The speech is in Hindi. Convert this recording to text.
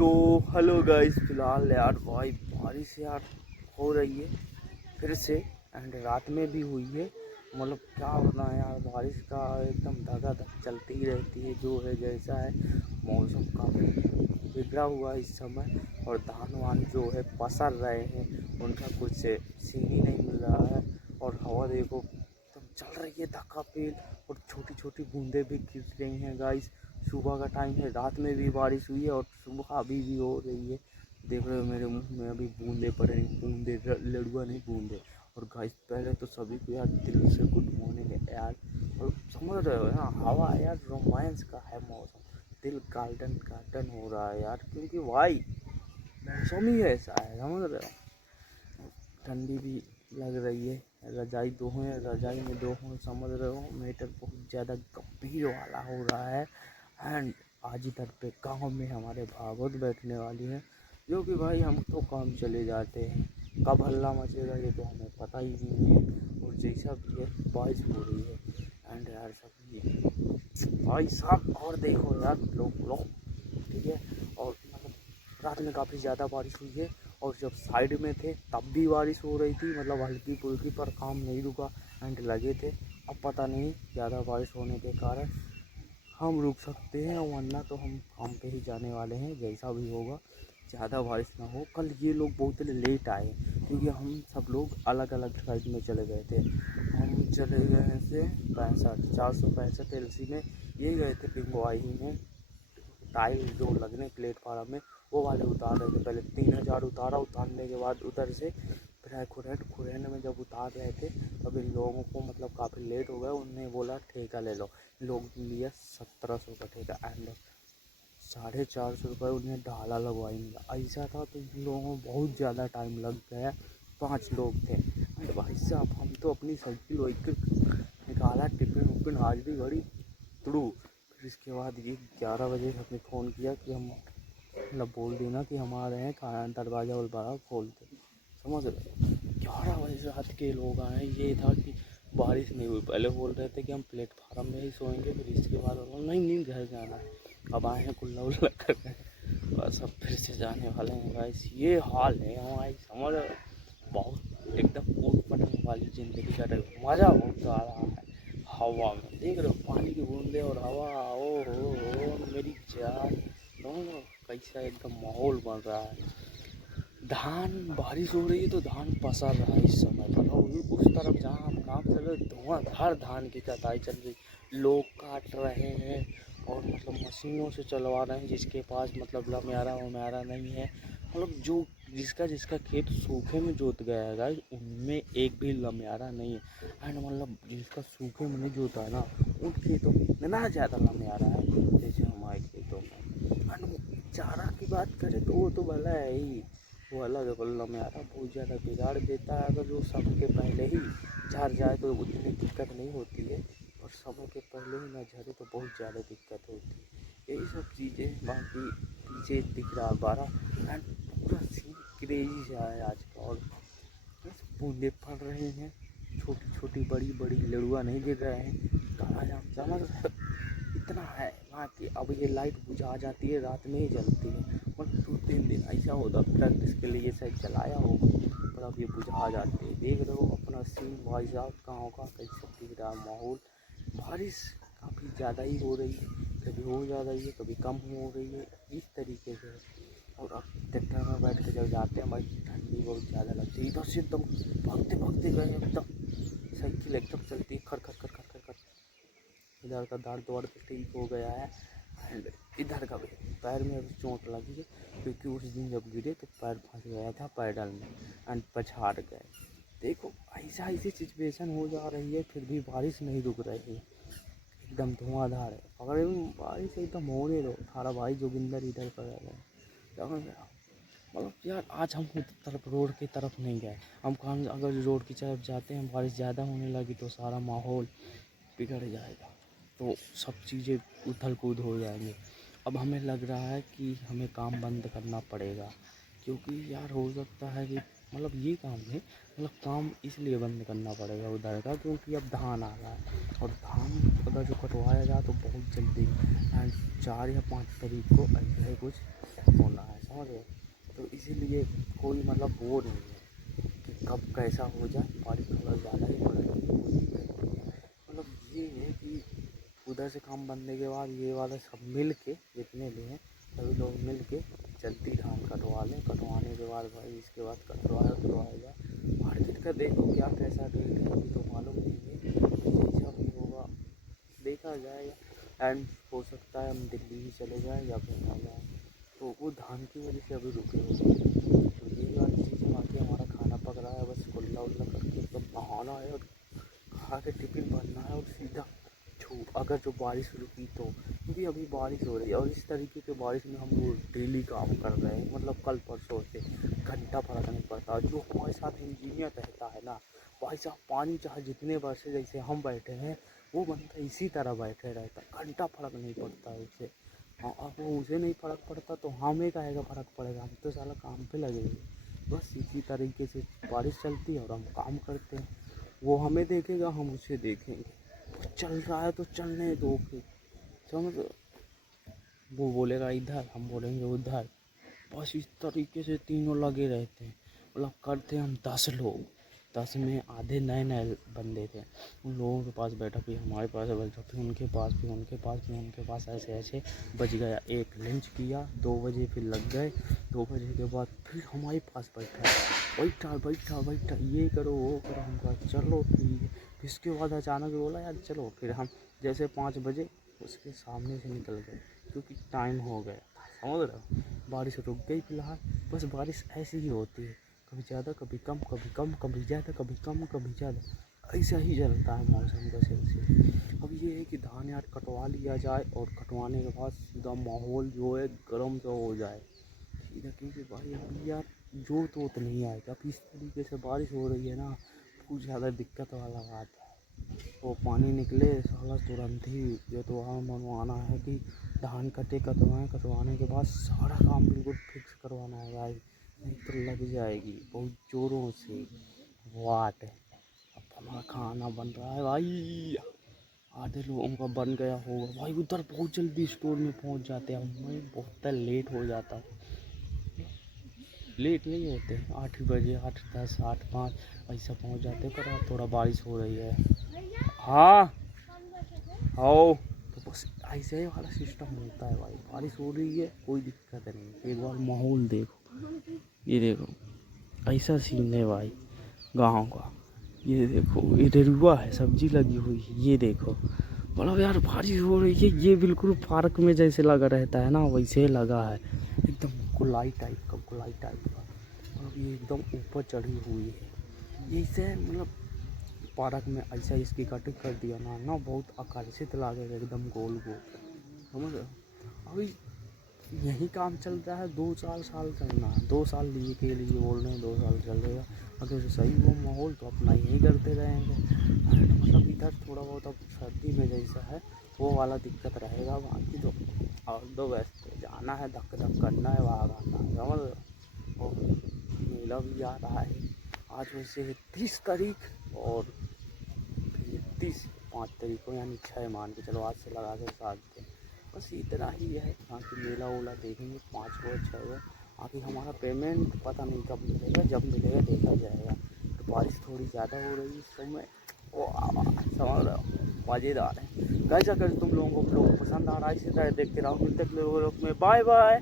तो हेलो गाइस, फिलहाल यार भाई बारिश यार हो रही है फिर से। एंड रात में भी हुई है। मतलब क्या बताएं यार, बारिश का एकदम धगाधक चलती ही रहती है। जो है जैसा है मौसम काफ़ी बिगड़ा हुआ है इस समय। और धान वान जो है पसर रहे हैं, उनका कुछ सीन ही नहीं मिल रहा है। और हवा देखो एकदम चल रही है धक्का पेल, और छोटी छोटी बूंदें भी गिर रही हैं गाइस। सुबह का टाइम है, रात में भी बारिश हुई है और सुबह अभी भी हो रही है। देख रहे हो मेरे मुंह में अभी बूंदे पड़ रही, बूंदे लड़ुआ नहीं बूंदे। और गाइस पहले तो सभी को यार दिल से गुड मॉर्निंग है यार। और समझ रहे हो ना, हवा यार रोमांस का है मौसम। दिल गार्डन गार्डन हो रहा है यार, क्योंकि भाई मौसम ही ऐसा है, समझ रहे हो। ठंडी भी लग रही है। रजाई दो हैं, रजाई में दो हैं, समझ रहे हो। मैटर बहुत ज़्यादा गंभीर वाला हो रहा है। एंड आज इधर पे गांव में हमारे भागवत बैठने वाली है, जो कि भाई हम तो काम चले जाते हैं, कब हल्ला मचेगा ये तो हमें पता ही नहीं है। और जैसा भी है बारिश हो रही है। एंड यार सब ये भाई साहब, और देखो यार लोग ठीक है। और मतलब रात में काफ़ी ज़्यादा बारिश हुई है, और जब साइड में थे तब भी बारिश हो रही थी, मतलब हल्की फुल्की, पर काम नहीं रुका। एंड लगे थे। अब पता नहीं ज़्यादा बारिश होने के कारण हम रुक सकते हैं, वरना तो हम काम पे ही जाने वाले हैं जैसा भी होगा। ज़्यादा बारिश ना हो। कल ये लोग बहुत लेट आए, क्योंकि हम सब लोग अलग अलग साइड में चले गए थे। हम चले गए थे 465 LC में, ये गए थे पिंगवाई में। टाइल जो लगने प्लेटफार्म में वो वाले उतार रहे थे। पहले 3000 उतारा, उतारने के बाद उधर से फिर खुरैन में जब उतार रहे थे तब इन लोगों को मतलब काफ़ी लेट हो गया। उन्होंने बोला ठेका ले लो। लोग लिया 1700 का ठेका। एंड 450 रुपये उन्हें ढाला लगवाई मिला। ऐसा था तो इन लोगों को बहुत ज़्यादा टाइम लग गया। 5 लोग थे। एंड भाई साहब हम तो अपनी साइकिल वाइकिल निकाला, टिफिन उफिन हाजरी घड़ी तुड़ू। फिर इसके बाद ये 11 बजे हमने फ़ोन किया कि हम मतलब बोल देना कि हम आ रहे हैं, खाना दरवाज़ा वरवाजा खोल दे, समझ रहे। 11 बजे रात के लोग आए। ये था कि बारिश नहीं हुई। पहले बोल रहे थे कि हम प्लेटफार्म में ही सोएंगे, फिर इसके बाद नहीं घर जाना है। अब आए हैं कुल्ला उल्ला कर रहे हैं, बस अब फिर से जाने वाले हैं गाइस। ये हाल है हमारी, समझ रहे हो। बहुत एकदम ऊट पटंग वाली ज़िंदगी का मज़ा बहुत आ रहा है। हवा में देख रहे हो, पानी की बूंदे और हवा, ओ हो मेरी जान। दोनों कैसा एकदम माहौल बन रहा है। धान बारिश हो रही है तो धान पसर रहा है इस समय पर। और उस तरफ जहाँ हम काम चल रहे धुआंधार धान की कटाई चल रही। लोग काट रहे हैं और मतलब मशीनों से चलवा रहे हैं, जिसके पास मतलब लम्यारा वम्यारा नहीं है। मतलब जो जिसका खेत सूखे में जोत गया है गाइस, उनमें एक भी लम्यारा नहीं है। एंड मतलब जिसका सूखे में नहीं जोता है ना, उन खेतों में इतना ज़्यादा लम्यारा है, जैसे हमारे खेतों में। एंड चारा की बात करें तो वो तो भला है ही, वो अलग है। बल्ला में आता बहुत ज़्यादा बिगाड़ देता है। अगर जो समय के पहले ही झड़ जाए तो उतनी दिक्कत नहीं होती है, और समय के पहले ही ना झरे तो बहुत ज़्यादा दिक्कत होती है। यही सब चीज़ें। बाकी पीछे दिख रहा 12। एंड पूरा सीन क्रेजी सा है आज का। और बस बूंदे पड़ रहे हैं, छोटी छोटी बड़ी बड़ी लड़ुआ नहीं गिर रहे हैं। कहाँ जा समझ इतना है वहाँ की। अब ये लाइट बुझा जाती है, रात में ही जलती है। और 2-3 दिन ऐसा होता प्रैक्टिस के लिए शायद चलाया होगा, पर अब ये बुझा जाती है। देख रहे हो अपना सीन भाई साहब, गाँव का कैसे दिख रहा है माहौल। बारिश काफ़ी ज़्यादा ही हो रही है, कभी हो जा रही है कभी कम हो रही है, इस तरीके से। और अब ट्रैक्टर में बैठ के जब जाते हैं भाई, ठंडी बहुत ज़्यादा लगती है। इधर से एकदम भागते भागते गए, एकदम साइकिल एकदम चलती है खर खर खर खर खर खर। इधर का दर्द वर्द ठीक हो गया है। एंड इधर का भी पैर में अभी चोट लगी है, क्योंकि उस दिन जब गिरे तो पैर फंस गया था पैडल में। एंड पछाड़ गए। देखो ऐसा ऐसी सिचुएशन हो जा रही है, फिर भी बारिश नहीं रुक रही है, एकदम धुआंधार है। अगर बारिश एकदम होने दो। थारा भाई जोगिंदर इधर कर रहे हैं, समझ रहे हो। मतलब यार आज हम तरफ रोड की तरफ नहीं गए। हम कहाँ, अगर रोड की तरफ जाते हैं बारिश ज़्यादा होने लगी तो सारा माहौल बिगड़ जाएगा, तो सब चीज़ें उथल कूद हो जाएंगे। अब हमें लग रहा है कि हमें काम बंद करना पड़ेगा, क्योंकि यार हो सकता है कि मतलब ये काम नहीं, मतलब काम इसलिए बंद करना पड़ेगा उधर का, क्योंकि अब धान आ रहा है। और धान अगर जो कटवाया जाए तो बहुत जल्दी, 4 या 5 तारीख को ऐसे कुछ होना है, समझ रहे हो। तो इसीलिए कोई मतलब वो नहीं है कि कब कैसा हो जाए, बारिश थोड़ा ज़्यादा ही पड़ रही है, कोई दिक्कत नहीं है। मतलब ये है कि उधर से काम बनने के बाद ये वाला सब मिल के, जितने भी हैं सभी लोग मिल के जल्दी धान कटवा लें। कटवाने के बाद भाई इसके बाद कटवाया मार्केट का देखो क्या कैसा रेट है, अभी तो मालूम नहीं है, जैसा भी होगा देखा जाएगा। एंड हो सकता है हम दिल्ली ही चले जाएँ या फिर ना जाए, तो वो धान की वजह से अभी रुके हुए हैं। तो यही वाली चीज़, बाकी हमारा खाना पक रहा है, बस कुल्ला उल्ला करके एकदम नहाना है और खा के टिफिन भरना है और सीधा अगर जो बारिश रुकी तो, क्योंकि अभी बारिश हो रही है और इस तरीके के बारिश में हम लोग डेली काम कर रहे हैं, मतलब कल परसों से घंटा फर्क नहीं पड़ता। जो हमारे साथ इंजीनियर रहता है ना भाई साहब, पानी चाहे जितने बरसे, जैसे हम बैठे हैं वो बंदा इसी तरह बैठे रहता, घंटा फर्क नहीं पड़ता है उससे। हाँ, अब वो उसे नहीं फर्क पड़ता तो हमें काहेगा फर्क पड़ेगा, हम तो साला काम पे लगे हुए। बस इसी तरीके से बारिश चलती है और हम काम करते हैं, वो हमें देखेगा हम उसे देखेंगे। चल रहा है तो चलने दो फिर, समझ। वो बोलेगा इधर, हम बोलेंगे उधर, बस इस तरीके से तीनों लगे रहते हैं। मतलब करते हम 10 लोग, 10 में आधे नए नए बंदे थे, उन लोगों के पास बैठा, फिर हमारे पास बैठा, फिर उनके पास, फिर उनके पास, फिर उनके पास, ऐसे ऐसे बज गया। एक लंच किया, 2 बजे फिर लग गए, 2 बजे के बाद फिर हमारे पास बैठा बैठा बैठा, ये करो वो करो, हम कहा चलो ठीक है। फिर इसके बाद अचानक बोला यार चलो, फिर हम जैसे 5 बजे उसके सामने से निकल गए, क्योंकि टाइम हो गया, समझ रहे हो। बारिश रुक गई फिलहाल, बस बारिश ऐसी ही होती है, कभी ज़्यादा कभी कम, कभी कम कभी ज़्यादा, कभी कम कभी ज़्यादा, ऐसा ही चलता है मौसम का सिलसिला। अब ये है कि धान यार कटवा लिया जाए और कटवाने के बाद सीधा माहौल जो है गर्म सा हो जाए सीधा, क्योंकि भाई अभी यार जोत वोत नहीं आएगा। अब इस तरीके से बारिश हो रही है ना, बहुत ज़्यादा दिक्कत वाला बात है। वो पानी निकले साला तुरंत ही, ये तो वहाँ मनवाना है कि धान कटवाने के बाद सारा काम बिल्कुल फिक्स करवाना है भाई, नहीं तो लग जाएगी बहुत ज़ोरों से वाट। अब हमारा खाना बन रहा है भाई, आधे लोगों का बन गया होगा भाई, उधर बहुत जल्दी स्टोर में पहुंच जाते हैं। मैं बहुत लेट हो जाता हूँ, लेट नहीं होते, 8 बजे, 8:10, 8:05 ऐसा पहुंच जाते, पर थोड़ा बारिश हो रही है। हाँ आओ, तो बस ऐसे ही वाला सिस्टम होता है भाई, बारिश हो रही है कोई दिक्कत नहीं। एक बार माहौल देखो, ये देखो ऐसा सीन है भाई गाँव का। ये देखो ये रेरुआ है, सब्जी लगी हुई है, ये देखो। मतलब यार बारिश हो रही है, ये बिल्कुल पार्क में जैसे लगा रहता है ना, वैसे लगा है, एकदम गुलाई टाइप का, गुलाई टाइप का। मतलब ये एकदम ऊपर चढ़ी हुई है, ये से मतलब पार्क में ऐसा इसकी कटिंग कर दिया ना ना, बहुत आकर्षित लागेगा एकदम गोल गोल, समझ रहे हो। अभी यही काम चल रहा है, 2 साल चलना है, 2 साल लिए के लिए बोल रहे हैं, 2 साल चलेगा। अगर सही वो माहौल तो अपना यही करते रहेंगे। मतलब इधर थोड़ा बहुत अब सर्दी में जैसा है वो वाला दिक्कत रहेगा, बाकी तो और दो बेस्ट जाना है, धक धक करना है, वहाँ आना है, समझ रहे हो। और मेला भी आ रहा है, आज वैसे है 30 तारीख और फिर 5 तारीख को, यानी 6 मान के चलो, आज से लगा के 7 दिन, बस इतना ही है। बाकी मेला वोला देखेंगे 5 को 6 को। बाकी हमारा पेमेंट पता नहीं कब मिलेगा, जब मिलेगा देखा जाएगा। तो बारिश थोड़ी ज़्यादा हो रही है इस समय, वो समझ रहे हो, मज़ेदार है। कैसा कर तुम लोगों को पसंद आ रहा है, इसी तरह देखते रहो, मिलते अगले व्लॉग में, बाय बाय।